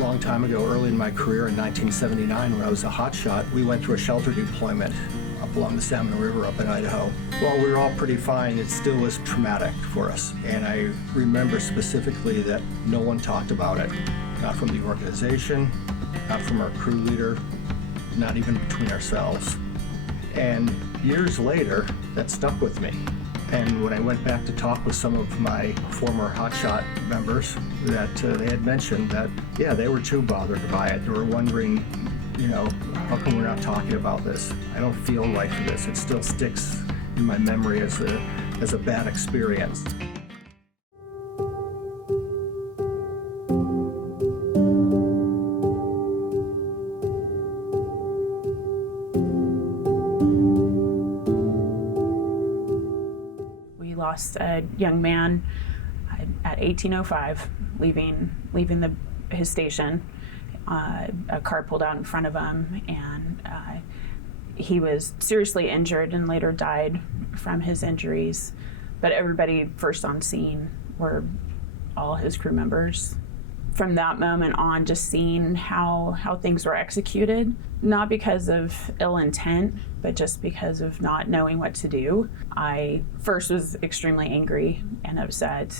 long time ago, early in my career in 1979, when I was a hotshot, we went through a shelter deployment up along the Salmon River up in Idaho. While we were all pretty fine, it still was traumatic for us. And I remember specifically that no one talked about it. Not from the organization, not from our crew leader, not even between ourselves. And years later, that stuck with me. And when I went back to talk with some of my former hotshot members, that they had mentioned that, yeah, they were too bothered by it. They were wondering, how come we're not talking about this? I don't feel right for this. It still sticks in my memory as a bad experience. We lost a young man at 18:05, leaving his station. A car pulled out in front of him, and he was seriously injured and later died from his injuries. But everybody first on scene were all his crew members. From that moment on, just seeing how things were executed, not because of ill intent, but just because of not knowing what to do. I first was extremely angry and upset.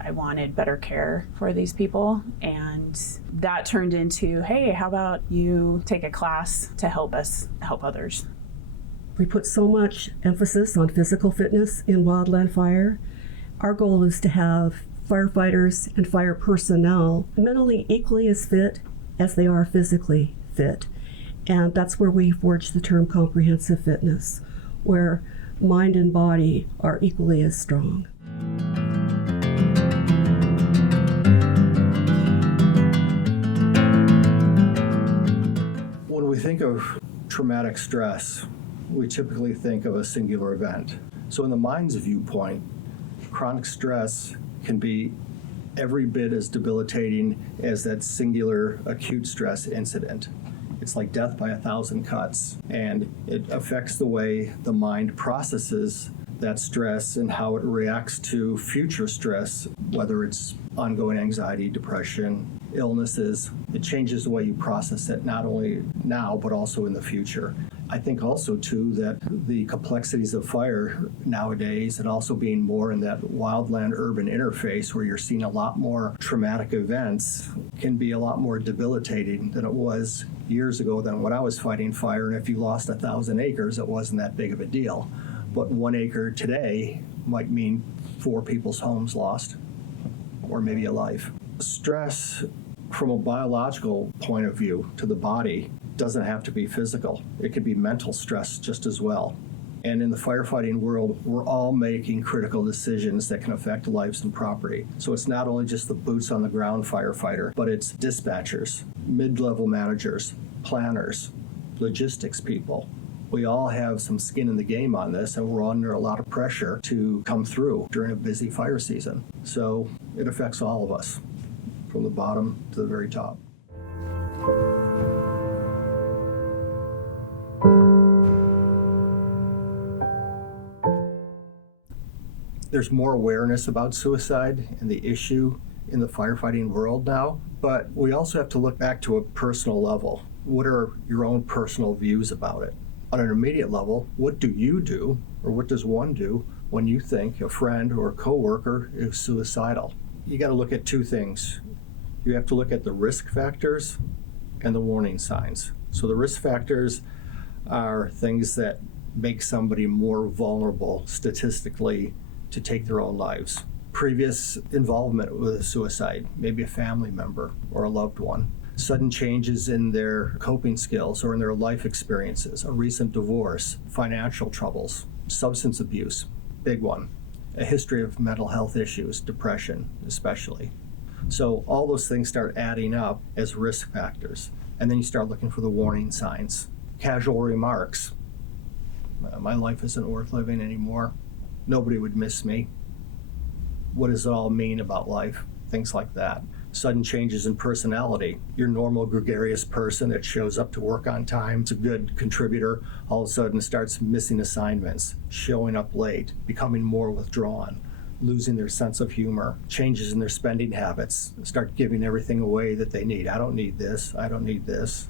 I wanted better care for these people, and that turned into, hey, how about you take a class to help us help others? We put so much emphasis on physical fitness in Wildland Fire. Our goal is to have firefighters and fire personnel mentally equally as fit as they are physically fit. And that's where we forged the term comprehensive fitness, where mind and body are equally as strong. When we think of traumatic stress, we typically think of a singular event. So in the mind's viewpoint, chronic stress can be every bit as debilitating as that singular acute stress incident. It's like death by 1,000 cuts, and it affects the way the mind processes that stress and how it reacts to future stress, whether it's ongoing anxiety, depression, illnesses. It changes the way you process it, not only now, but also in the future. I think also, too, that the complexities of fire nowadays, and also being more in that wildland-urban interface where you're seeing a lot more traumatic events, can be a lot more debilitating than it was years ago than when I was fighting fire. And if you lost 1,000 acres, it wasn't that big of a deal. But 1 acre today might mean 4 people's homes lost, or maybe a life. Stress, from a biological point of view to the body, doesn't have to be physical. It could be mental stress just as well. And in the firefighting world, we're all making critical decisions that can affect lives and property. So it's not only just the boots on the ground firefighter, but it's dispatchers, mid-level managers, planners, logistics people. We all have some skin in the game on this, and we're under a lot of pressure to come through during a busy fire season. So it affects all of us, from the bottom to the very top. There's more awareness about suicide and the issue in the firefighting world now, but we also have to look back to a personal level. What are your own personal views about it? On an immediate level, what do you do, or what does one do, when you think a friend or a coworker is suicidal? You got to look at 2 things. You have to look at the risk factors and the warning signs. So the risk factors are things that make somebody more vulnerable statistically to take their own lives. Previous involvement with a suicide, maybe a family member or a loved one. Sudden changes in their coping skills or in their life experiences, a recent divorce, financial troubles, substance abuse, big one. A history of mental health issues, depression especially. So all those things start adding up as risk factors. And then you start looking for the warning signs. Casual remarks. My life isn't worth living anymore. Nobody would miss me. What does it all mean about life? Things like that. Sudden changes in personality. Your normal gregarious person that shows up to work on time, it's a good contributor, all of a sudden starts missing assignments, showing up late, becoming more withdrawn. losing their sense of humor, changes in their spending habits, start giving everything away that they need. I don't need this, I don't need this.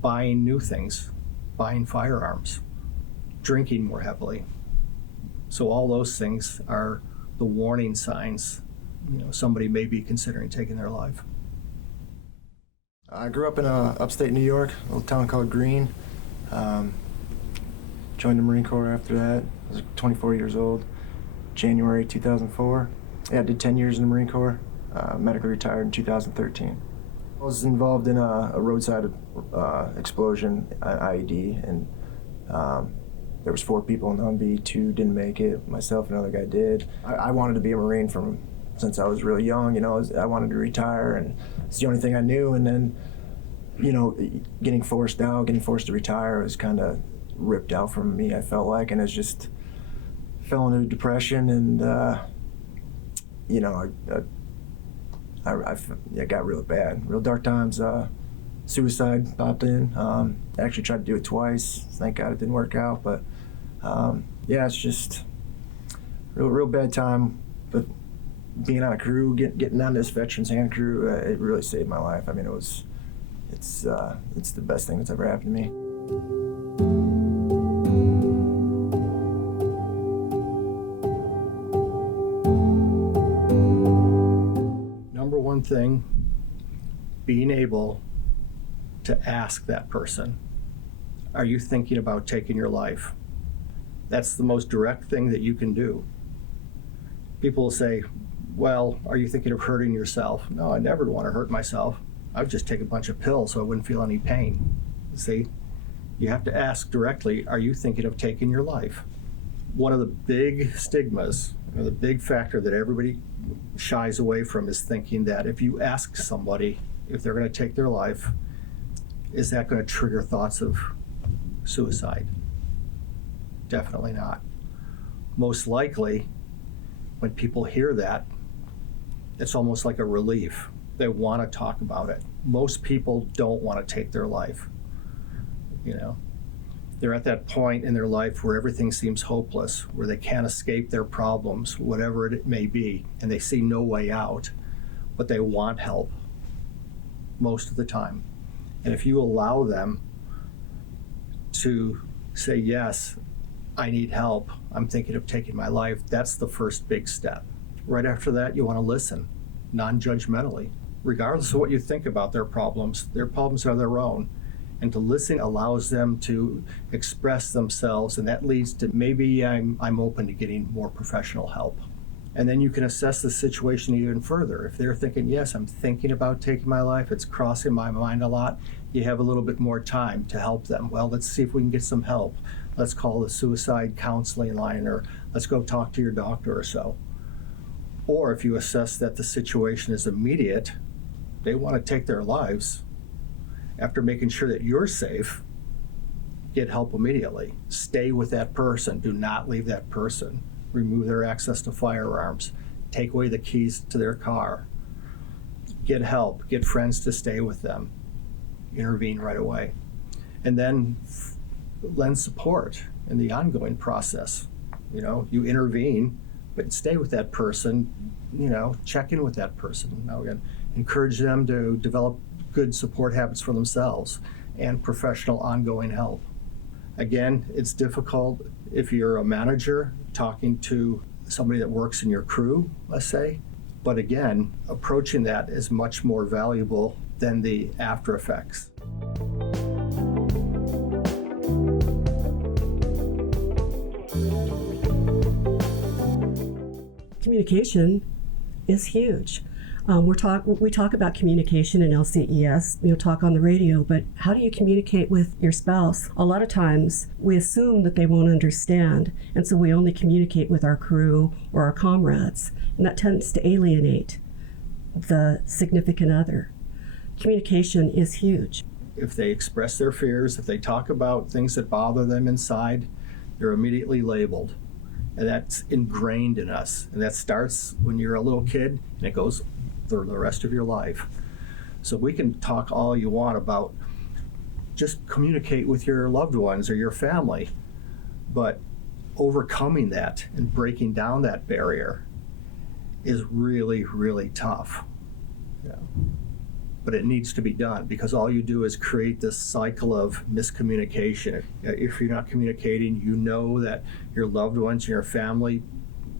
Buying new things, buying firearms, drinking more heavily. So all those things are the warning signs, somebody may be considering taking their life. I grew up in upstate New York, a little town called Greene. Joined the Marine Corps after that. I was 24 years old, January 2004. Yeah, I did 10 years in the Marine Corps, medically retired in 2013. I was involved in a roadside explosion, IED, and there was 4 people in the Humvee, 2 didn't make it, myself and another guy did. I wanted to be a Marine since I was really young, I wanted to retire, and it's the only thing I knew. And then, getting forced to retire was kind of ripped out from me, I felt like, and it's just fell into depression, and I got real bad, real dark times. Suicide popped in. I actually tried to do it twice. Thank God it didn't work out, but it's just real bad time. But being on a crew, getting on this veterans hand crew, it really saved my life. I mean, it's the best thing that's ever happened to me. Number one thing, being able to ask that person, are you thinking about taking your life? That's the most direct thing that you can do. People will say, well, are you thinking of hurting yourself? No, I never want to hurt myself. I would just take a bunch of pills so I wouldn't feel any pain. See, you have to ask directly, are you thinking of taking your life? One of the big stigmas, the big factor that everybody shies away from is thinking that if you ask somebody if they're going to take their life, is that going to trigger thoughts of suicide? Definitely not. Most likely, when people hear that, it's almost like a relief. They want to talk about it. Most people don't want to take their life. They're at that point in their life where everything seems hopeless, where they can't escape their problems, whatever it may be, and they see no way out, but they want help most of the time. And if you allow them to say, yes, I need help, I'm thinking of taking my life, that's the first big step. Right after that, you want to listen, non-judgmentally. Regardless of what you think about their problems are their own. And to listen allows them to express themselves, and that leads to maybe I'm open to getting more professional help. And then you can assess the situation even further. If they're thinking, yes, I'm thinking about taking my life, it's crossing my mind a lot, you have a little bit more time to help them. Well, let's see if we can get some help. Let's call the suicide counseling line, or let's go talk to your doctor or so. Or if you assess that the situation is immediate, they want to take their lives, after making sure that you're safe, get help immediately. Stay with that person. Do not leave that person. Remove their access to firearms. Take away the keys to their car. Get help. Get friends to stay with them. Intervene right away. And then lend support in the ongoing process. You intervene, but stay with that person, check in with that person. Now, again, encourage them to develop good support habits for themselves and professional ongoing help. Again, it's difficult if you're a manager talking to somebody that works in your crew, let's say. But again, approaching that is much more valuable than the after effects. Communication is huge. We talk about communication in LCES, talk on the radio, but how do you communicate with your spouse? A lot of times we assume that they won't understand, and so we only communicate with our crew or our comrades, and that tends to alienate the significant other. Communication is huge. If they express their fears, if they talk about things that bother them inside, they're immediately labeled. And that's ingrained in us. And that starts when you're a little kid, and it goes through the rest of your life. So we can talk all you want about just communicate with your loved ones or your family, but overcoming that and breaking down that barrier is really, really tough. Yeah. But it needs to be done, because all you do is create this cycle of miscommunication. If you're not communicating, you know that your loved ones, your family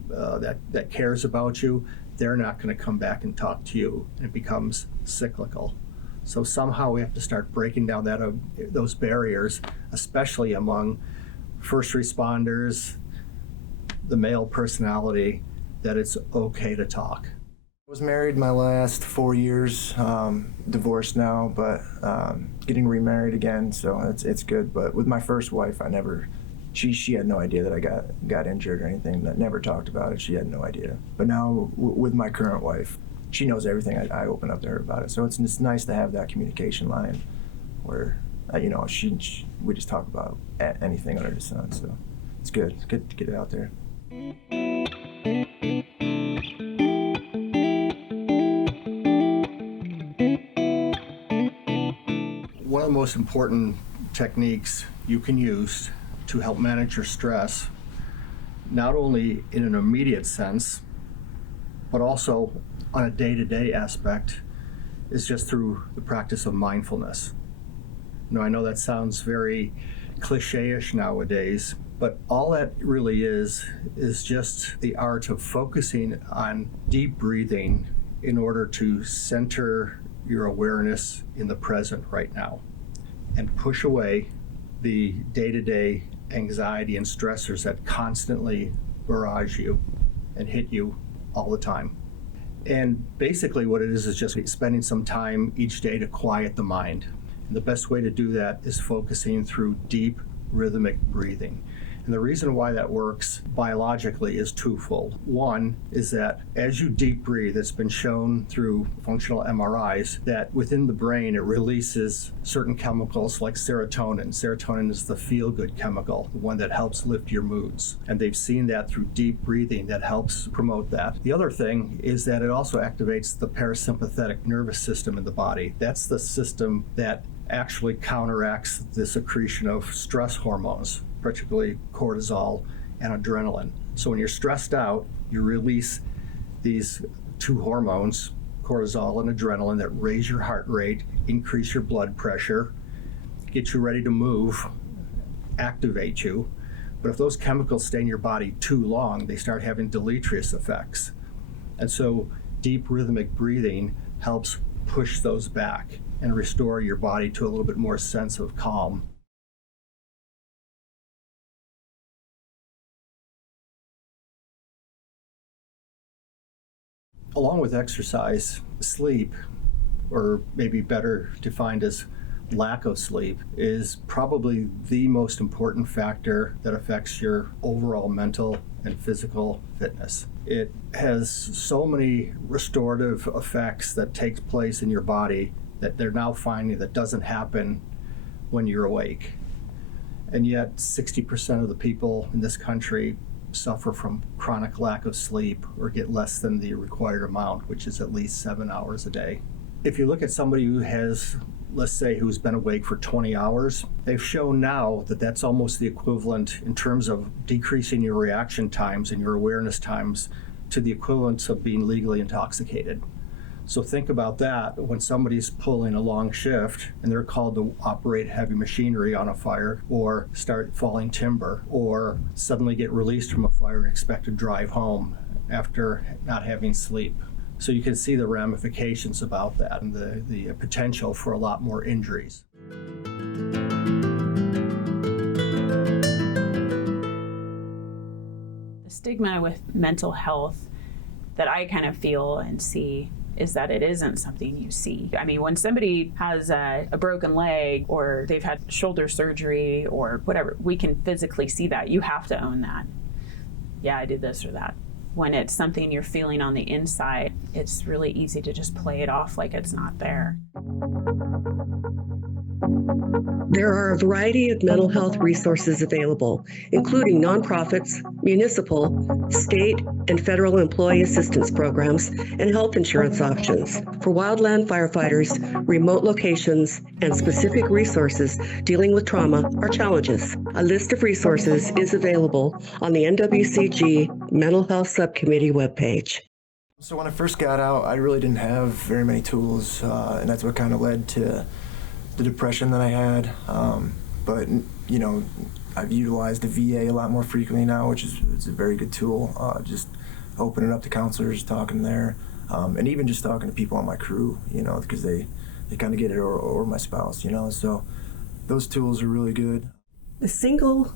that cares about you, they're not going to come back and talk to you, and it becomes cyclical. So somehow we have to start breaking down those barriers, especially among first responders, the male personality, that it's okay to talk. I was married my last 4 years, divorced now, but getting remarried again, so it's good. But with my first wife, she had no idea that I got injured or anything. That never talked about it. She had no idea. But now with my current wife, she knows everything. I open up to her about it. So it's nice to have that communication line where we just talk about anything under the sun. So it's good. It's good to get it out there. One of the most important techniques you can use to help manage your stress, not only in an immediate sense, but also on a day-to-day aspect, is just through the practice of mindfulness. I know that sounds very cliche-ish nowadays, but all that really is just the art of focusing on deep breathing in order to center your awareness in the present right now and push away the day-to-day anxiety and stressors that constantly barrage you and hit you all the time. And basically what it is just spending some time each day to quiet the mind. And the best way to do that is focusing through deep rhythmic breathing. And the reason why that works biologically is twofold. One is that as you deep breathe, it's been shown through functional MRIs that within the brain it releases certain chemicals like serotonin. Serotonin is the feel-good chemical, the one that helps lift your moods. And they've seen that through deep breathing that helps promote that. The other thing is that it also activates the parasympathetic nervous system in the body. That's the system that actually counteracts the secretion of stress hormones, particularly cortisol and adrenaline. So when you're stressed out, you release these two hormones, cortisol and adrenaline, that raise your heart rate, increase your blood pressure, get you ready to move, activate you. But if those chemicals stay in your body too long, they start having deleterious effects. And so deep rhythmic breathing helps push those back and restore your body to a little bit more sense of calm. Along with exercise, sleep, or maybe better defined as lack of sleep, is probably the most important factor that affects your overall mental and physical fitness. It has so many restorative effects that take place in your body that they're now finding that doesn't happen when you're awake. And yet 60% of the people in this country suffer from chronic lack of sleep or get less than the required amount, which is at least 7 hours a day. If you look at somebody who has, let's say, who's been awake for 20 hours, they've shown now that that's almost the equivalent in terms of decreasing your reaction times and your awareness times to the equivalence of being legally intoxicated. So think about that when somebody's pulling a long shift and they're called to operate heavy machinery on a fire or start falling timber or suddenly get released from a fire and expect to drive home after not having sleep. So you can see the ramifications about that and the potential for a lot more injuries. The stigma with mental health that I kind of feel and see is that it isn't something you see. I mean, when somebody has a broken leg or they've had shoulder surgery or whatever, we can physically see that. You have to own that. Yeah, I did this or that. When it's something you're feeling on the inside, it's really easy to just play it off like it's not there. There are a variety of mental health resources available, including nonprofits, municipal, state, and federal employee assistance programs, and health insurance options. For Wildland firefighters, remote locations and specific resources dealing with trauma are challenges. A list of resources is available on the NWCG Mental Health Subcommittee webpage. So when I first got out, I really didn't have very many tools, and that's what kind of led to the depression that I had. But you know, I've utilized the VA a lot more frequently now, which is it's a very good tool. Just opening up to counselors, talking there, and even just talking to people on my crew, you know, because they kind of get it, or my spouse, you know. So those tools are really good. The single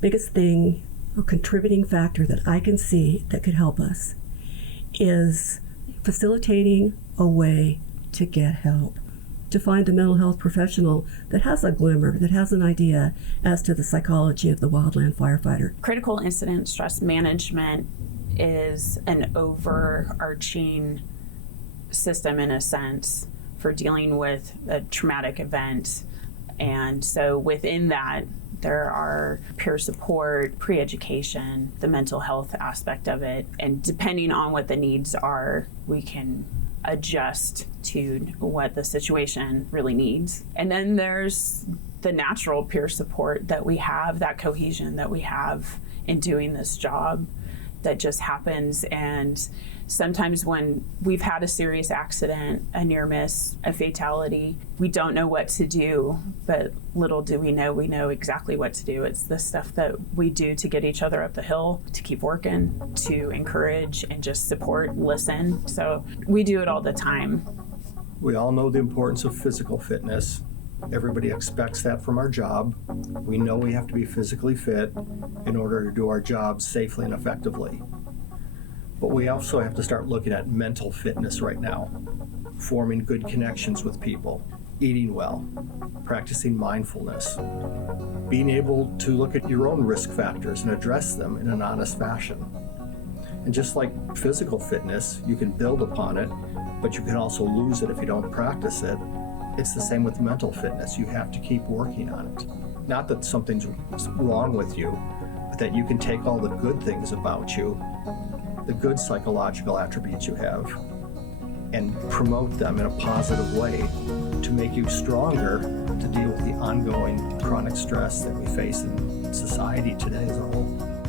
biggest thing or contributing factor that I can see that could help us is facilitating a way to get help, to find a mental health professional that has a glimmer, that has an idea as to the psychology of the wildland firefighter. Critical incident stress management is an overarching system, in a sense, for dealing with a traumatic event. And so within that, there are peer support, pre-education, the mental health aspect of it. And depending on what the needs are, we can adjust to what the situation really needs. And then there's the natural peer support that we have, that cohesion that we have in doing this job that just happens. And sometimes when we've had a serious accident, a near miss, a fatality, we don't know what to do, but little do we know exactly what to do. It's the stuff that we do to get each other up the hill, to keep working, to encourage and just support, listen. So we do it all the time. We all know the importance of physical fitness. Everybody expects that from our job. We know we have to be physically fit in order to do our jobs safely and effectively. But we also have to start looking at mental fitness right now, forming good connections with people, eating well, practicing mindfulness, being able to look at your own risk factors and address them in an honest fashion. And just like physical fitness, you can build upon it, but you can also lose it if you don't practice it. It's the same with mental fitness. You have to keep working on it. Not that something's wrong with you, but that you can take all the good things about you, the good psychological attributes you have, and promote them in a positive way to make you stronger to deal with the ongoing chronic stress that we face in society today as a whole.